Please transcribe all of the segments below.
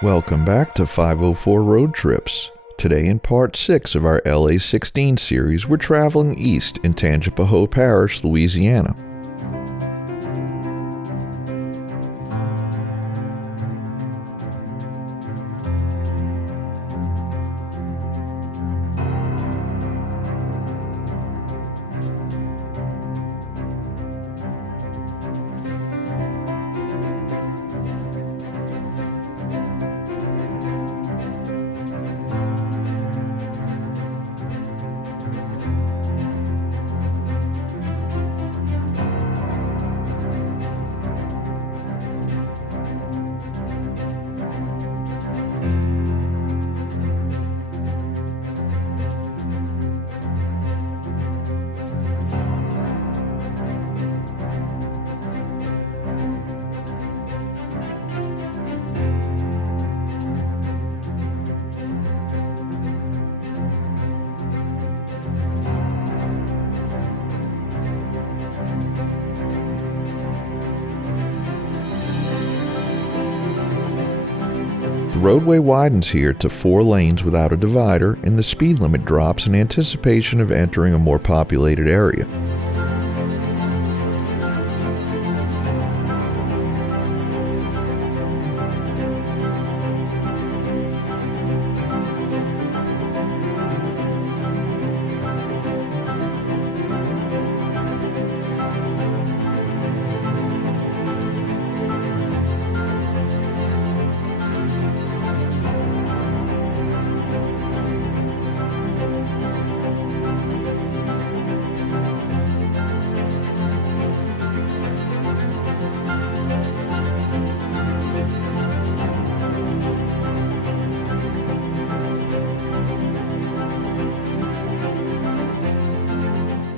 Welcome back to 504 Road Trips. Today in part 6 of our LA-16 series, we're traveling east in Tangipahoa Parish, Louisiana. The roadway widens here to 4 lanes without a divider, and the speed limit drops in anticipation of entering a more populated area.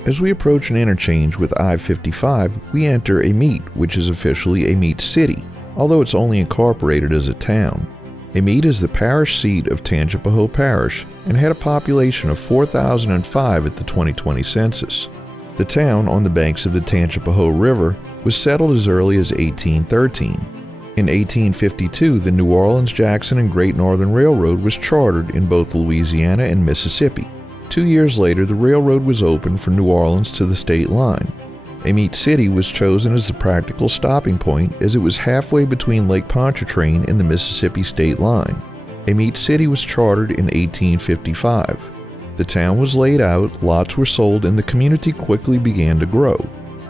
As we approach an interchange with I-55, we enter Amite, which is officially Amite City, although it's only incorporated as a town. Amite is the parish seat of Tangipahoa Parish and had a population of 4,005 at the 2020 census. The town, on the banks of the Tangipahoa River, was settled as early as 1813. In 1852, the New Orleans, Jackson, and Great Northern Railroad was chartered in both Louisiana and Mississippi. 2 years later, the railroad was opened from New Orleans to the state line. Amite City was chosen as the practical stopping point as it was halfway between Lake Pontchartrain and the Mississippi state line. Amite City was chartered in 1855. The town was laid out, lots were sold, and the community quickly began to grow.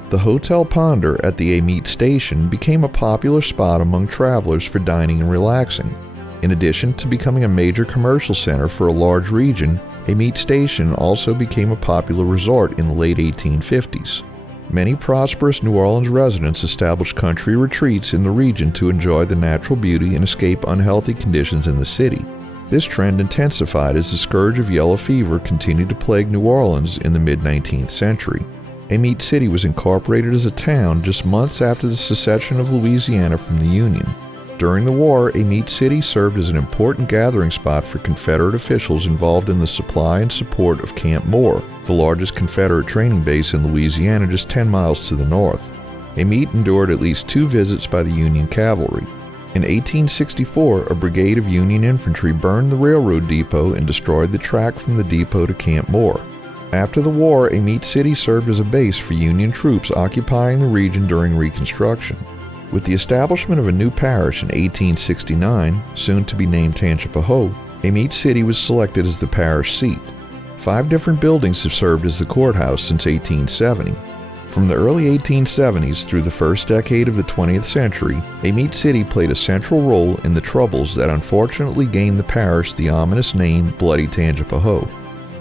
The Hotel Ponder at the Amite station became a popular spot among travelers for dining and relaxing. In addition to becoming a major commercial center for a large region, Amite Station also became a popular resort in the late 1850s. Many prosperous New Orleans residents established country retreats in the region to enjoy the natural beauty and escape unhealthy conditions in the city. This trend intensified as the scourge of yellow fever continued to plague New Orleans in the mid-19th century. Amite City was incorporated as a town just months after the secession of Louisiana from the Union. During the war, Amite City served as an important gathering spot for Confederate officials involved in the supply and support of Camp Moore, the largest Confederate training base in Louisiana just 10 miles to the north. Amite endured at least 2 visits by the Union cavalry. In 1864, a brigade of Union infantry burned the railroad depot and destroyed the track from the depot to Camp Moore. After the war, Amite City served as a base for Union troops occupying the region during Reconstruction. With the establishment of a new parish in 1869, soon to be named Tangipahoa, Amite City was selected as the parish seat. 5 different buildings have served as the courthouse since 1870. From the early 1870s through the first decade of the 20th century, Amite City played a central role in the troubles that unfortunately gained the parish the ominous name Bloody Tangipahoa.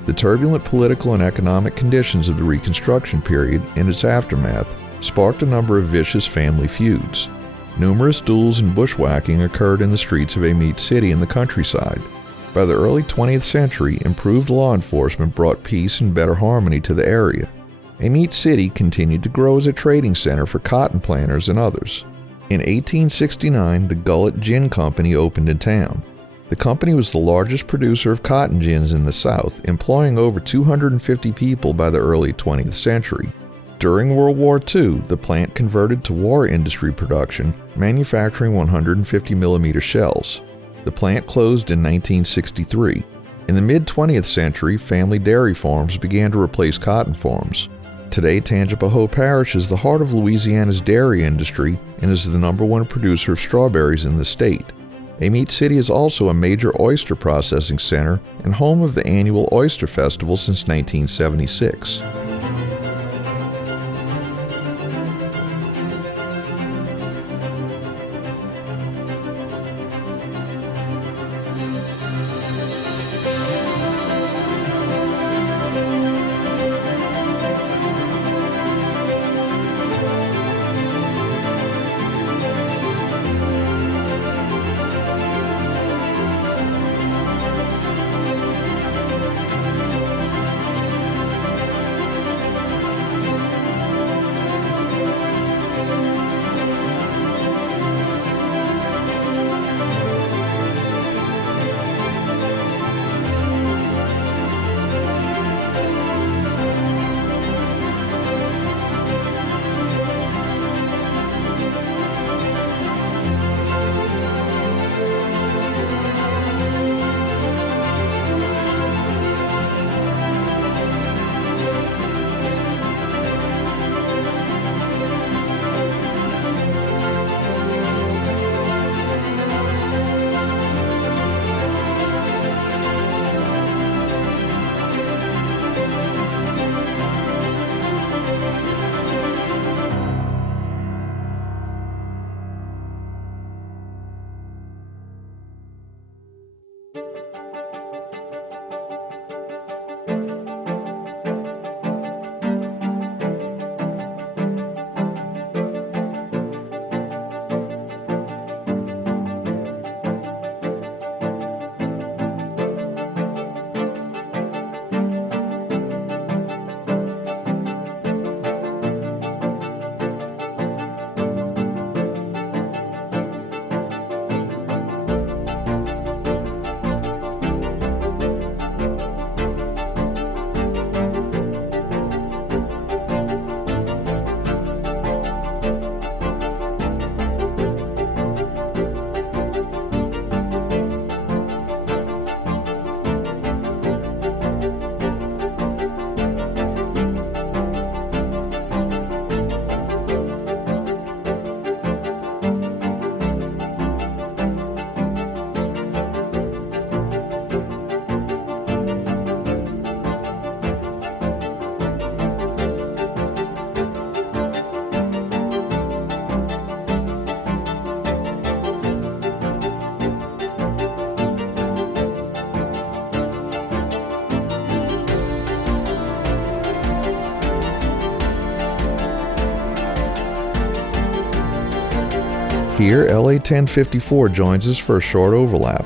The turbulent political and economic conditions of the Reconstruction period and its aftermath sparked a number of vicious family feuds. Numerous duels and bushwhacking occurred in the streets of Amite City and the countryside. By the early 20th century, improved law enforcement brought peace and better harmony to the area. Amite City continued to grow as a trading center for cotton planters and others. In 1869, the Gullet Gin Company opened in town. The company was the largest producer of cotton gins in the South, employing over 250 people by the early 20th century. During World War II, the plant converted to war industry production, manufacturing 150mm shells. The plant closed in 1963. In the mid-20th century, family dairy farms began to replace cotton farms. Today, Tangipahoa Parish is the heart of Louisiana's dairy industry and is the #1 producer of strawberries in the state. Amite City is also a major oyster processing center and home of the annual Oyster Festival since 1976. Here, LA-1054 joins us for a short overlap.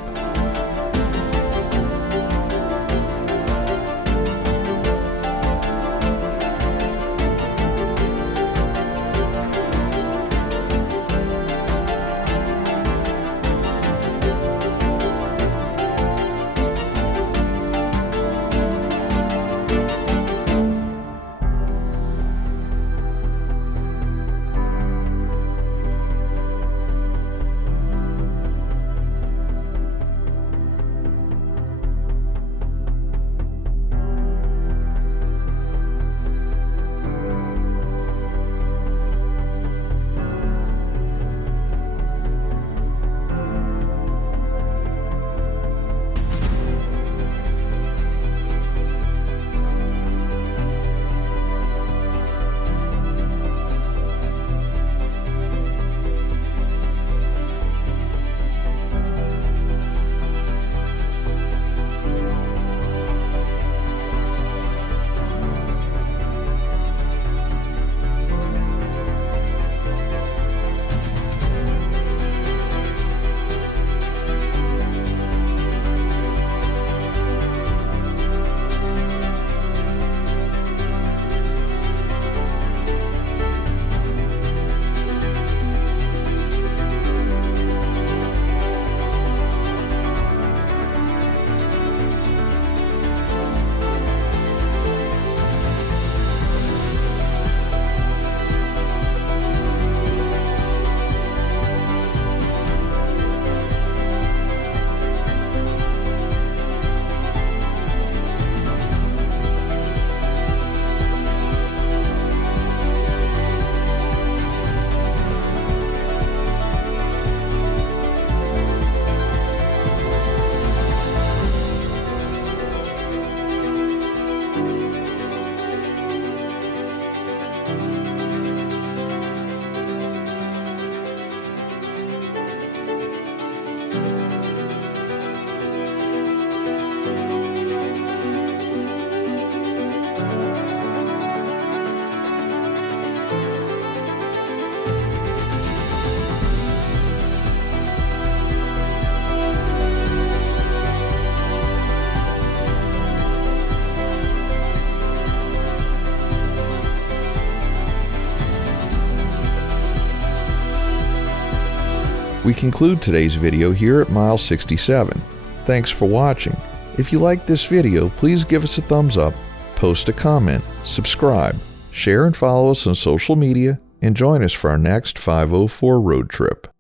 We conclude today's video here at mile 67. Thanks for watching. If you liked this video, please give us a thumbs up, post a comment, subscribe, share and follow us on social media, and join us for our next 504 road trip.